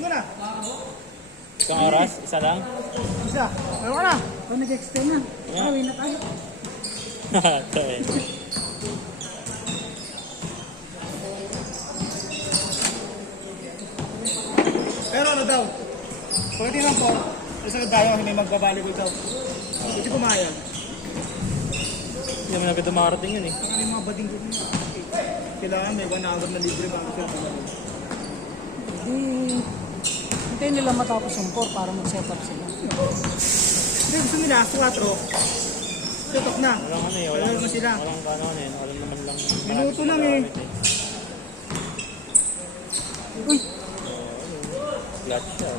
Kunin ko na. Isang oras? Isa lang? Isa. Meron ka na. Kung nag-extend na. Awin na tayo. Ito eh. Pero ano daw? Pagdating ng 4, isa tayo kasi may magbabalik daw. Hindi pumayag. Hindi naman agad dumarating yun eh. Ang may mga bading doon. Kailangan may 1 hour na libre bago sila pumayag. Hintayin nila matapos yung 4 para mag-set up sila. Hindi, gusto nila, 4. Tutok na. Walang ano eh. Walang na sila. Walang gano'n eh. Walang naman lang. Minuto lang eh. Uy! Flat siya.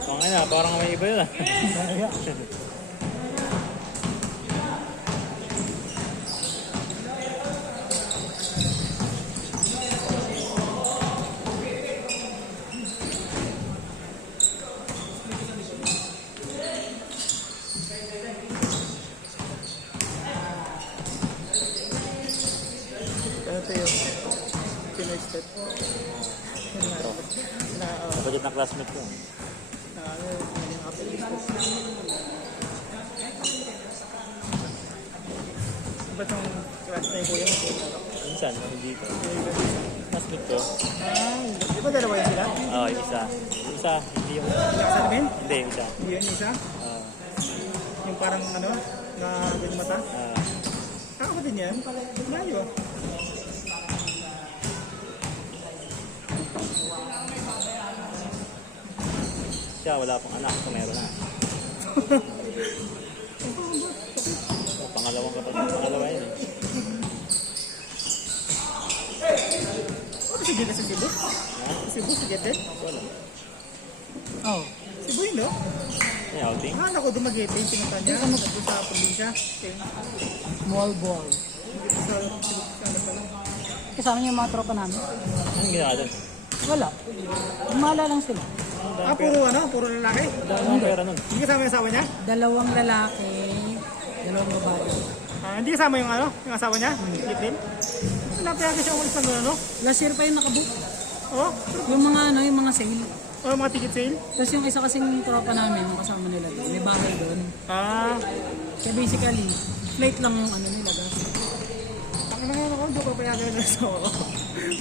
Pangay na, parang may iba yun ah. Ito yung Pinoy step. Kapagod ng classmate ko. Ba't yung class na yung kuya mo? Minsan, hindi dito. Classmate ko. Di ba dalawa yun sila? Oo, yung isa. Yung isa, hindi yung... Kasalamin? Hindi, yung isa. Hindi yun yung isa? Yung parang ano, na ganyan mata? Ako din yan. Layo. Siya, wala pang anak. Ito meron na. Pangalawang kapatid. Pangalawa yun eh. Ano si Gete sa Cebu? Cebu si Gete? Wala. Oh. Cebu yun, no? May outing. Ako dumagete yung pinunta niya. Doon sa probinsya. Small ball. Dito sa Cebu. Ano pala? Kasama niyo yung mga tropa namin. Anong ginawa doon? Wala. Gumala lang sila. Puro ano? Puro lalaki? Dahil ang pera nun. Hindi kasama yung asawa niya? 2 lalaki, 2 babae. Hindi kasama yung ano? Yung asawa niya? Gitin? Napayagan siya umalis ng gano'n, no? Last year pa yung nakabook. Oo. Yung mga ano, yung mga sale. Oh, mga ticket sale? Tapos yung isa kasing tropa namin, yung kasama nila doon, may bahay doon. Kaya basically, flight lang yung ano nila, gas. Ang naman ako, doon ko payagan yung asawa ko.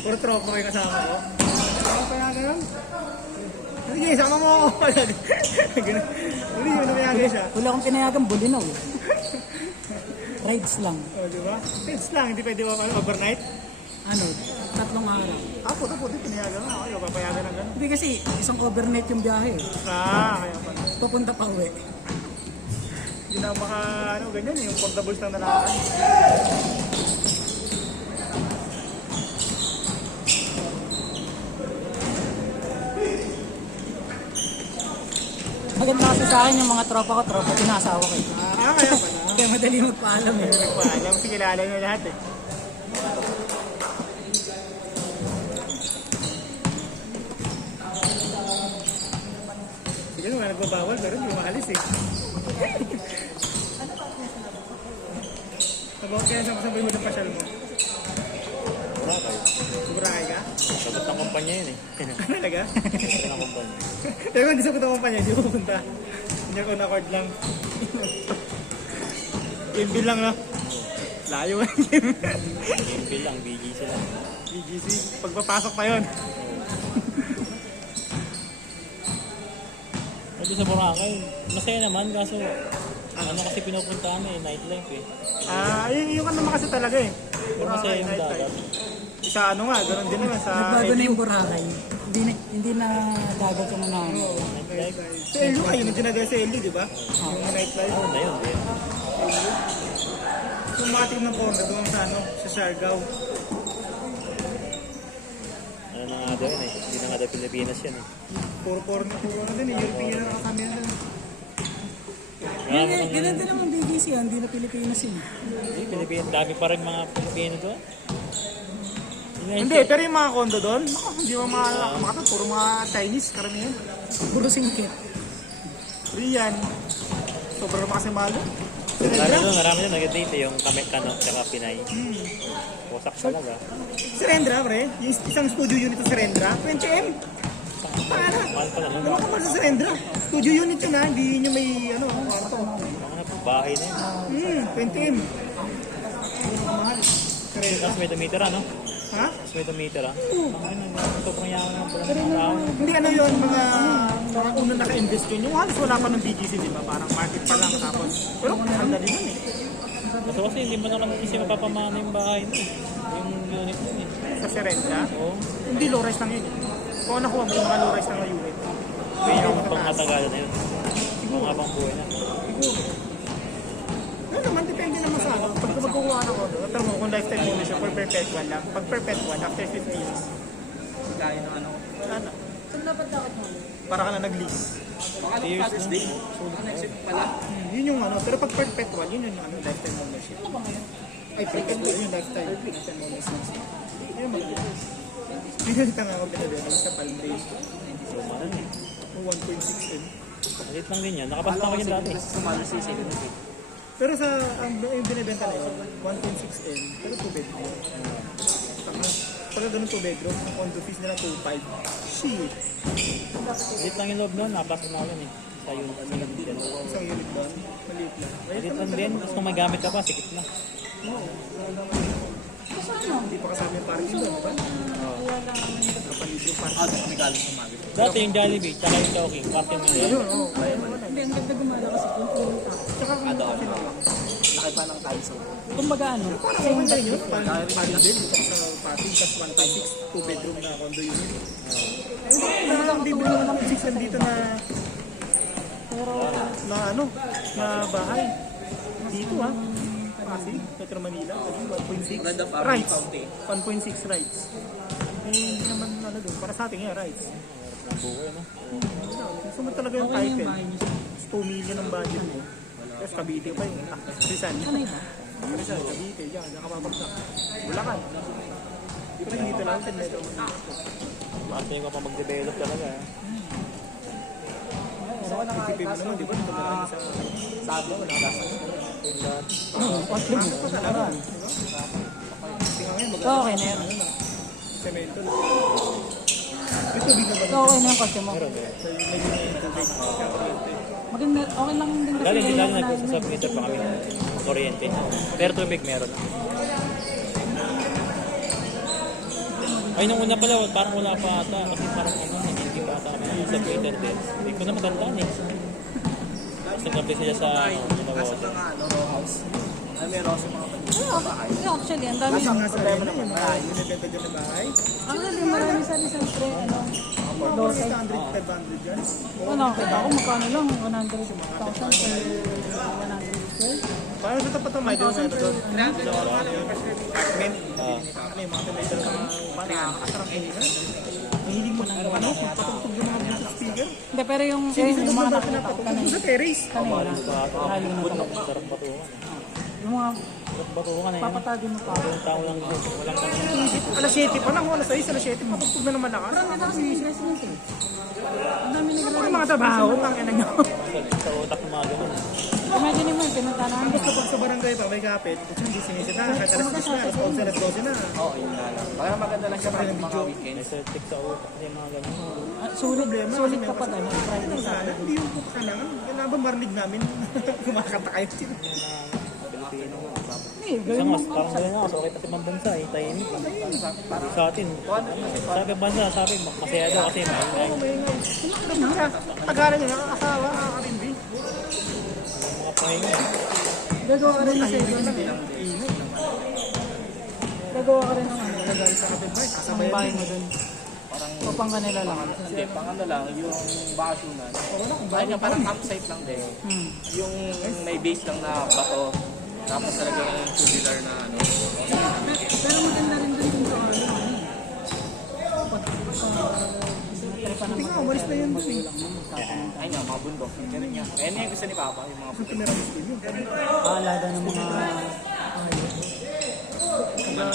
Puro tropa ko yung kasama ko. Ako payagan yun? Sige, sama mo ako. Hindi mo napayagan siya. Wala akong pinayagan, bulinaw. Rides lang. O, di ba? Kids lang, hindi pwede overnight. Ano, 3 araw. Puti, pinayagan mo. Ayaw, papayagan ng gano'n. Hindi kasi, isang overnight yung biyahe. Kaya pala. Papunta pa uwi. Hindi na maka, ano, ganyan, yung portables lang na lakaan. Maganda kasi sa akin yung mga tropa ko, tropa pinasawa ko. Kaya pala. Kaya madali magpaalam eh. Nagpaalam, sige, kilala nyo lahat eh. Sige naman, nagbabawal, pero hindi maalis eh. Nabawal kaya sa kasabay mo ng pasyal mo. Wala kayo. Burakay ka? Sagot ng kumpanya yun eh. Talaga? Sagot ng kumpanya. Pero kung hindi sa kutama pa niya, hindi pupunta. Hindi ako na-cord lang. Game bill lang, no? Layo nga yung game. Game bill lang, BGC lang. BGC, pagpapasok pa yun. Pwede sa Boracay. Masaya naman kaso ano kasi pinupuntahan eh, nightlife eh. Yung ano naman kasi talaga eh. Pero masaya yung Nightlife. dagat. Sa ano nga, ganoon din naman sa Nagbago na LU. yung Boracay. Hindi na dagat yung unahan. Nightlife. Sa LU kayo, yung ginagawa sa LU, di ba? Yung nightlife. Ano na yun eh. Yung mga team ng Ponga, doon sa ano, sa Siargao. Ano na nga daw yun eh. Hindi na nga daw Pilipinas yan eh. Puro na din eh, European na kami na din. Ganun din naman BGC yan, hindi na Pilipinas yun. Hindi, Pilipinas. Dami pa rin mga Pilipino doon. Hindi, pero yung mga condo doon, naku, hindi mo makakata. Puro mga Chinese, karamihan. Puro singkit. Free yan. Sobrang naman kasi mahal. Marami doon nag-date yung Kamekano tsaka Pinay. Wasak talaga. Serendra, pre. Yung isang studio unit ng Serendra, 20M. Paano? Mahal pala nun. Ano ka man sa Serendra? Studio unit yun ha, hindi yun yung may ano, kwarto. Mga bahay na yun. 20M. Mahal. Serendra. Tapos may tumitira, no? Ha? Tapos may tumitira. Sobrang yaman ng pala ng tao. Hindi ano yun, mga unang naka-invest yun. Yung halos wala pa ng BGC, di ba? Parang market pa lang tapos. Pero ang dali nun eh. Kaso kasi hindi mo naman isip mapapamana yung bahay mo. Yung unit mo eh. Sa Serendra. Oo. Hindi low rise lang yun eh. Kung ano ko, mga low rise lang na unit. May yung pang matagalan na yun. Yung mga pang buhay na. Siguro. Ano naman, depende naman sa ano. Pag magkukuha na ko, alam mo, kung lifetime ownership or perpetual lang. Pag perpetual, after 50 years, kaya ng ano. Ano? Saan dapat dapat mo? Para ka na nag-lease. Years na. Yun yung ano. Pero pag perpetual, yun yung ano, lifetime ownership. Ano ba ngayon? Ay, perpetual yung lifetime ownership. Yun yung mag-lease. Pinalita nga ako pinabenta sa Palm Range. Luma na eh. 1.6M. Maliit lang din yan. Nakapasta ko yun dati. Pero sa yung binibenta na yun, 1.6M, pero 2 bedroom. Pagka ganun 2 bedroom, ang condo fees nila 2.5. Shit! Maliit lang yung loob nun. Nakapasta na ako yun eh. Sa unit. Isang unit doon, maliit lang. Maliit lang din. Tapos kung may gamit ka pa, sikip na. Hindi pa kasama yung parking doon, di ba? Kapalit yung parking. Dati yung Jollibee, tsaka yung Chowking. Parking nila. Ayun, oo. Kaya mo na. Hindi, ang ganda gumala kasi kung pumunta. Tsaka kung laki Kumbaga ano, Parang sa mga yun, parang din, sa parking, tas 1.6, 2 bedroom na condo unit. Parang bibili naman ng system dito na na ano, na bahay. Dito ha. Pasig, Metro Manila, 1.6 rights. 1.6 rights. Eh, hindi naman ano doon, para sa atin yan, rights. Ang buhay, no? Gusto mo talaga yung okay na yung title. bahay niyo. 2 million ang budget mo. Tapos Cavite pa yung Rizal. Kanay ba? Rizal, Cavite, yan, nakapapagsak. Bulacan. Pero dito lang, 10 Metro Manila. Mating ko pa mag-develop talaga. Eh. Isipin mo naman, di ba? Dito na sa Sablo, wala ka sa pa talaga. Tingnan ngayon, Okay na yan. semento. May tubig na ba? Okay na yung kotse mo. Medyo may tubig. Maganda, okay lang din kasi. Dati hindi yung dati ano, nag-submitter pa kami ng kuryente. Pero tubig meron. Ay, nung una pala, parang wala pa ata. Kasi parang ano, hindi pa ata kami ng submitter din. Hindi ko na matandaan eh. Kasi nag-apply sila sa row house. Ay, meron sa mga actually, ang dami. Ang nasa problema naman, binibenta dyan na bahay. Actually, marami sa siyempre, ano, Mga 600, 500 dyan. ano, kita ko magkano lang, 100,000 per 100. Parang sa tapat ng may doon, ano doon? Apartment. Ano yung mga tumay doon sa mga upa, nakakasarap kayo. Mahilig mo ng ano, patugtog yung mga Bluetooth speaker. Hindi, pero yung mga nakita ko kanina. Sa terrace. Kanina. Lalo na ito. sarap batungan. Yung mga Sarap batungan eh. papatado mo pa. Yung tao lang yun. Walang Isip, alas 7 pa lang, alas 6, alas 7, patugtog na naman lakas. Ang dami Ano naglalaro. yung mga trabaho, ang ina nyo. sa utak ng mga ganun. Imagine mo, pinunta namin. Gusto pag sa barangay pa, may kapit, kung hindi sinisita, kahit alas 10 na, alas 11, alas 12 na. Oo, yun nga lang. Baka maganda lang siya pag mga May weekends. septic sa utak. Yung mga ganun. Sulit, sulit ka pa ano, Friday Ano sa sana, hindi yung kailangan, kailangan ba marinig namin, kumakanta kayo. Pilipino nga. Hindi, Isa gawin nga, mo. parang ganun nga. So, okay kasi ibang bansa eh. Tahimik lang. Sa atin. Sabi ang bansa, sabi masaya daw kasi may Tagalan nyo, nakakasawa, nakakatindi. mga pahinga. Gagawa ka rin ng Gagawa ka rin ng ano. Tagalan sa kapitbahay, Ang sasabayan bahay din. mo dun. Papang kanila lang. Hindi, pang ano lang, yung bakasyonan. Ay nga, parang campsite lang din. Yung may base lang na bato. Tapos talagang tubular na ano. Pero maganda rin dun sa ano. Tingnan, umalis na yun. Ay nga, mga bundok. Ganun nga. Kaya niya yung gusto ni Papa, yung mga Ang tumiramis din yun. Alaga ng mga Yung mga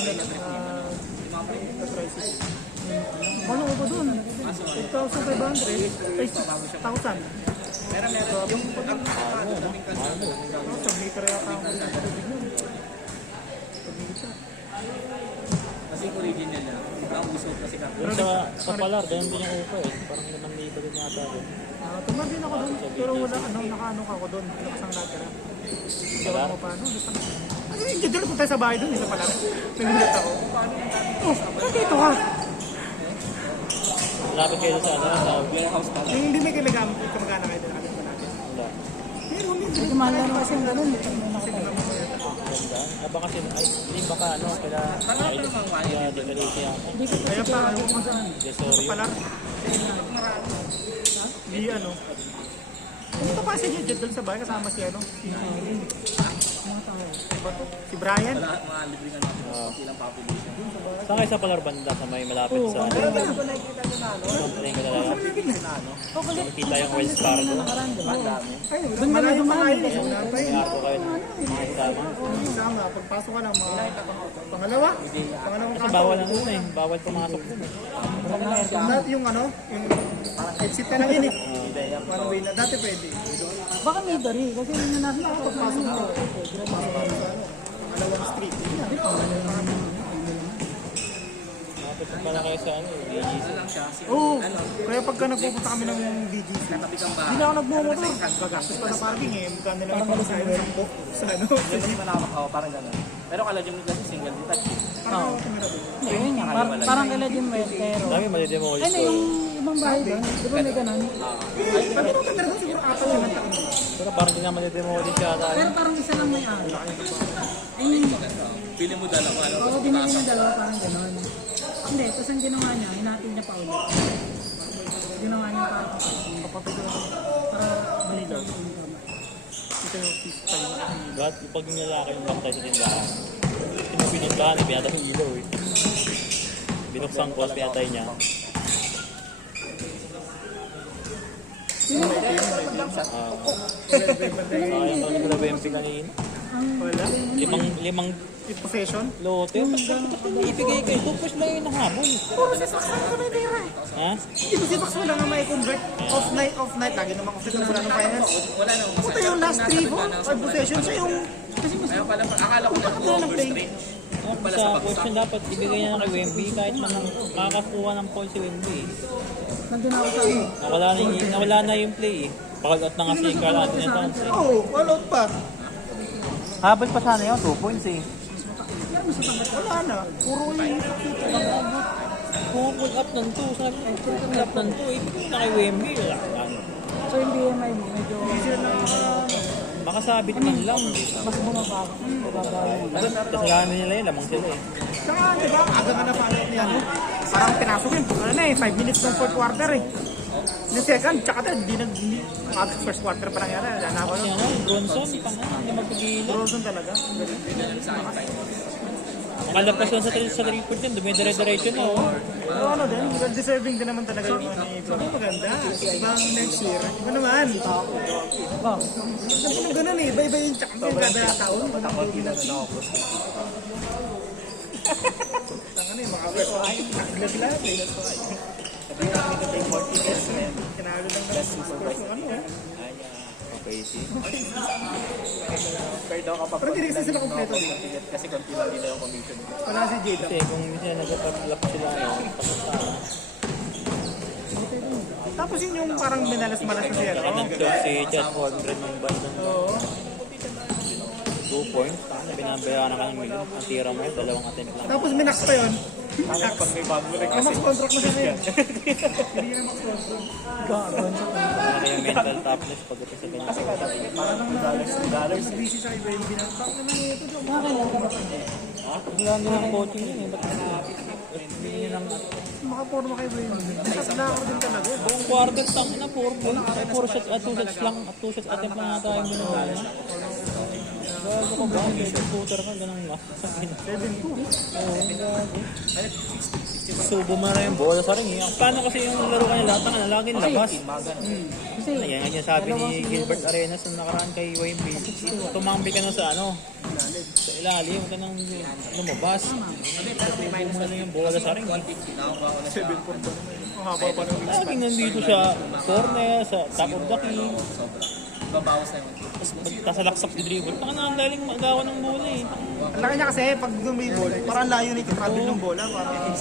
Ano ko ba doon? 8,500? Ay, 6,000. Meron. Yung Sabi ka rin ako. kasi yung original niya. Ang usok kasi ka. Yung sa Palar, ganun din yung upa eh. Parang 5,000 din yata rin. Tumar din ako doon. Pero wala, nakaano ka ako doon. Lakas ang natira. Hindi ako paano. Ano yung jadal ko tayo sa bahay doon, isa pala. Nagulat ako. Oh, nandito ka. Lapit kayo sa ano, sa Warehouse pa. Yung hindi may kamagana kayo doon. Nakakit pa natin. wala. Pero hindi. Medyo mahal lang kasi yung ganun. Ganda. Aba kasi, ay, hindi baka ano, kaya dekalite yan. Hindi ko Kaya pa, ayaw ko saan. Desorio. Pala. Di ano. Dito pa si Jadal sa bahay kasama si ano. Si Brian. Wala mga libreng ano. Ilang population. Saan kayo sa Palar banda sa may malapit sa ano? Pero ba nakikita nyo na ano? Something ka talaga. Makikita yung Wells Fargo. Ang dami. Doon malayo pa kayo. May ako kayo. Makikitama. Sama, pagpasok ka lang mga pangalawa. Pangalawang Kasi bawal ang ano eh. Bawal pumasok dun eh. Dati yung ano, yung exit ka ng init. One way na. Dati pwede. Baka may dari. Kasi yun na natin ako pagpasok mo. Pangalawang street. Tapos pala kayo sa ano, DGC. Oo. Kaya pagka nagpupunta kami ng DGC, Katabi kang hindi na ako nagmumotor. Gagastos pa sa parking eh. Mukha nila may pamasahin sa sampo. Sa ano. Hindi malawak ako, parang gano'n. Pero kala Jim kasi single detached. Parang ako tumira doon. Yun nga. Parang kala din mo pero... Dami mali-demolish Ano yung ibang bahay doon? Di ba may ganun? Pag ako tumira doon, siguro apat yung nagtaon. Pero parang hindi na mali-demolish yata. Pero parang isa lang may ari. Ay, Pili mo dalawa. Ano? oo, binili niya dalawa parang ganun. Hindi, tapos ang ginawa niya, hinatin niya pa ulit. Ginawa niya pa para maligaw. Ito yung But pag yung lalaki yung baktay sa tindahan, ito mo pinuntahan eh, pinatay yung ilaw eh. Binuksan ko, pinatay niya. Sayang kami sa Labempi kanina. wala. Limang Possession. lote. Ba't hindi ibigay kayo? Pupus lang yung nahabol. Puro si Pax na naman tira. Ha? Hindi ko si Pax wala nga may convert. Off night. Lagi naman kasi kung wala ng finance. Wala na. Puta yung last 3 4 possession siya yung... Kasi mas Kaya pala, akala ko na overstreet. Pala sa Sa bagsak. question dapat ibigay niya na kay Wemby kahit man makakakuha ng points si Wemby. Nandun ako sa ano. Nawala na yung play eh. Pakagat na nga si Carl Anthony Towns eh. Oo, all out pa. Habol pa sana yun, 2 points eh. Wala na. Puro yung... Kung pull up ng 2, sabi ko, pull up ng 2 eh. Kung na kay Wemby, wala. So yung BMI mo, medyo Makasabit man lang. mas bumaba ako. Bumaba yun. Kasalanan nila yun, lamang sila eh. Tsaka, di ba, aga nga na follow up niya, no? Parang pinasok yun. Ano na eh, 5 minutes ng fourth quarter eh. Yung second, tsaka tayo, hindi first quarter pa lang yan. Wala na ako. Kasi ano, Bronson, hindi magpigilan. Frozen talaga. Makalabas lang sa 3 point yun, dumidire-diretso na oh. Pero ano din, well deserving din naman talaga yung ni Bro. Maganda. Ibang next year. Iba naman. Wow. Ganun ganun eh. Iba-iba yung champion kada taon. Takot gila na ako. Tangan eh, makapit ko ay. Naglag lahat eh. Sabi na kami kami 40 years na yan. Kinalo lang ng scores yung ano eh. Crazy. Pero daw kapag Pero hindi kasi sila kompleto eh. kasi konti lang nila yung commission. Wala si Jada. Kasi kung minsan nagpaplap sila ngayon, papunta na. Tapos yun yung parang minalas-malas na siya. Kaya No? nag-shot si Chat 400 ng bandang Oo. 2 points. Binabayaran ka ng milyon. Ang tira mo, 2 attempt lang. Tapos minax pa yun. Pag may bago rin Ang max contract na siya ngayon. Hindi na max contract. Ano yung mental toughness pagdating sa ganyan. parang $2. Busy sa iba yung binatang na lang ito. Nakakailan ka ba? Wala din ang coaching yun eh. Ba't hindi nyo lang Makaporma kayo ba yun? Shot na ako din talaga. buong quarter tang na 4 points. 4 shots at 2 shots lang. At 2 shots attempt lang nata yung ginawa niya. Gago ka ba? Computer ka, ganun nga. Sa akin. 7-2. Oo, gago. Subo mo na yung bola sa ring. Paano kasi yung laro kanila, tanga na, laging labas. Kasi, Ayan, yan sabi ni Gilbert Arenas nung nakaraan kay Wayne Bates. Tumambi ka na sa ano, sa ilalim, huwag ka nang lumabas. Subo mo na yung bola sa ring. 7-4 ba naman? Ang haba pa ng Laging nandito sa corner, sa top of the key. Babawas na yun. Tapos salaksak di dribble. Taka na, ang daling magawa ng bola eh. Ang laki niya kasi pag lumibol, parang layo na yung kabil ng bola. Parang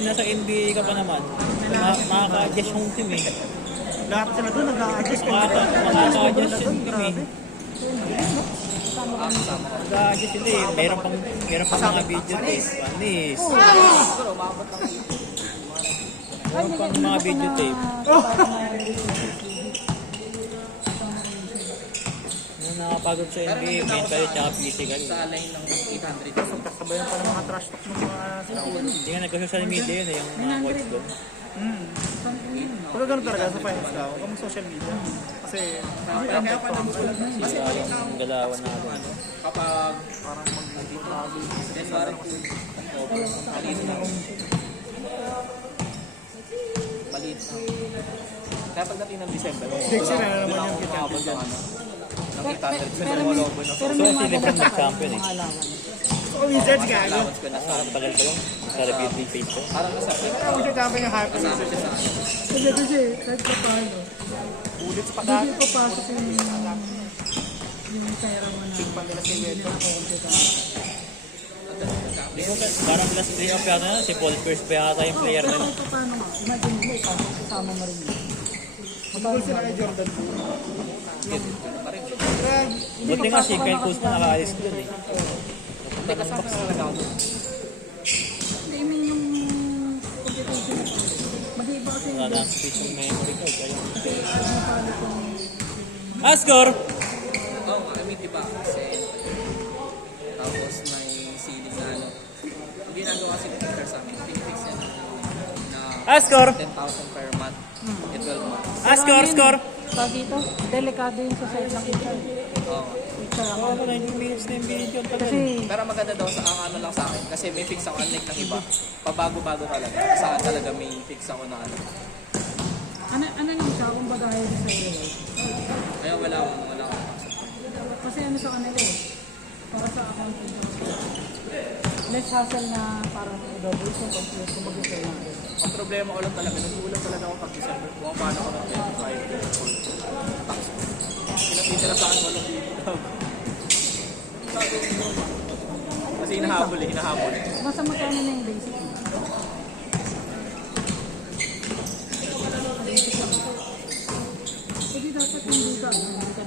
Nasa NBA ka pa naman. Makaka-adjust yung team eh. lahat sila doon nag-a-adjust. Makaka-adjust yung team eh. Mag-a-adjust sila eh. Meron pang mga video tape. Panis. Meron pang mga video tape. Nung nakapagod sa NBA, mental at physical. Sa line ng 800. Kasabayan pa ng mga trash talk ng mga scout. Hindi nga nagka-social media yun eh, yung mga coach doon. Pero ganun talaga sa finance daw, kung social media. Kasi Kaya pa nagugulat na. Kasi maliit na Ang galawan natin. kapag parang January 2, maliit na. Maliit na. Kaya pagdating ng December, Next year na naman yung umabot ng ano, ng 800 pero na may, lobo na. pero So, may si mga Lebron ganun nag-champion eh. mga alawan. So, Wizards ka agad. Allowance ko na sa Parang tagal pa yun. Sa rebuilding phase ko. parang nasa Kaya kung siya champion yung hype kasama siya sa Kasi, kahit pa paano, ulit sa pagat. hindi pa pasok yung pera mo na Pang nila si Weto. Hindi ko parang last playoff yata na, si Paul Pierce pa yata yung player na yun. Kahit pa paano nga, imagine mo, ipasok kasama mo rin yun. Magkul sila kay Jordan Poole. Buti nga si Kyle Kuzma nakaalis doon eh. Hindi kasama na talaga ako. Hindi, I mean yung competition, mag-iiba kasi Wala na ang speech ng memory card. Ayun. palo kung Score! Oo nga, I mean, diba, kasi tapos may ceiling na ano. Hindi nagawa si Peter sa amin. Fix yan na Score! 10,000 per month in 12 months. Score! pag ito, delikado yung sa side ng kitchen. Oo nga. Ako 90 minutes na yung video. Kasi, Pero maganda daw sa ang ano lang sa akin kasi may fix ako unlike ng iba. Pabago-bago talaga. Sa akin talaga may fix ako na ano. ano lang siya, kung baga heavy sa iyo. Kaya wala akong Kasi ano sa kanila eh, para sa accounting. Less hassle na parang double so complete kung mag-ipay natin. Ang problema ko lang talaga, nagugulat talaga ako pag December. Kung paano ako ng 25 tax. Pinatitira sa akin walang dito. Kasi hinahabol. Basta magkano na yung basic mo? Basic lang. Hindi dapat yung dito.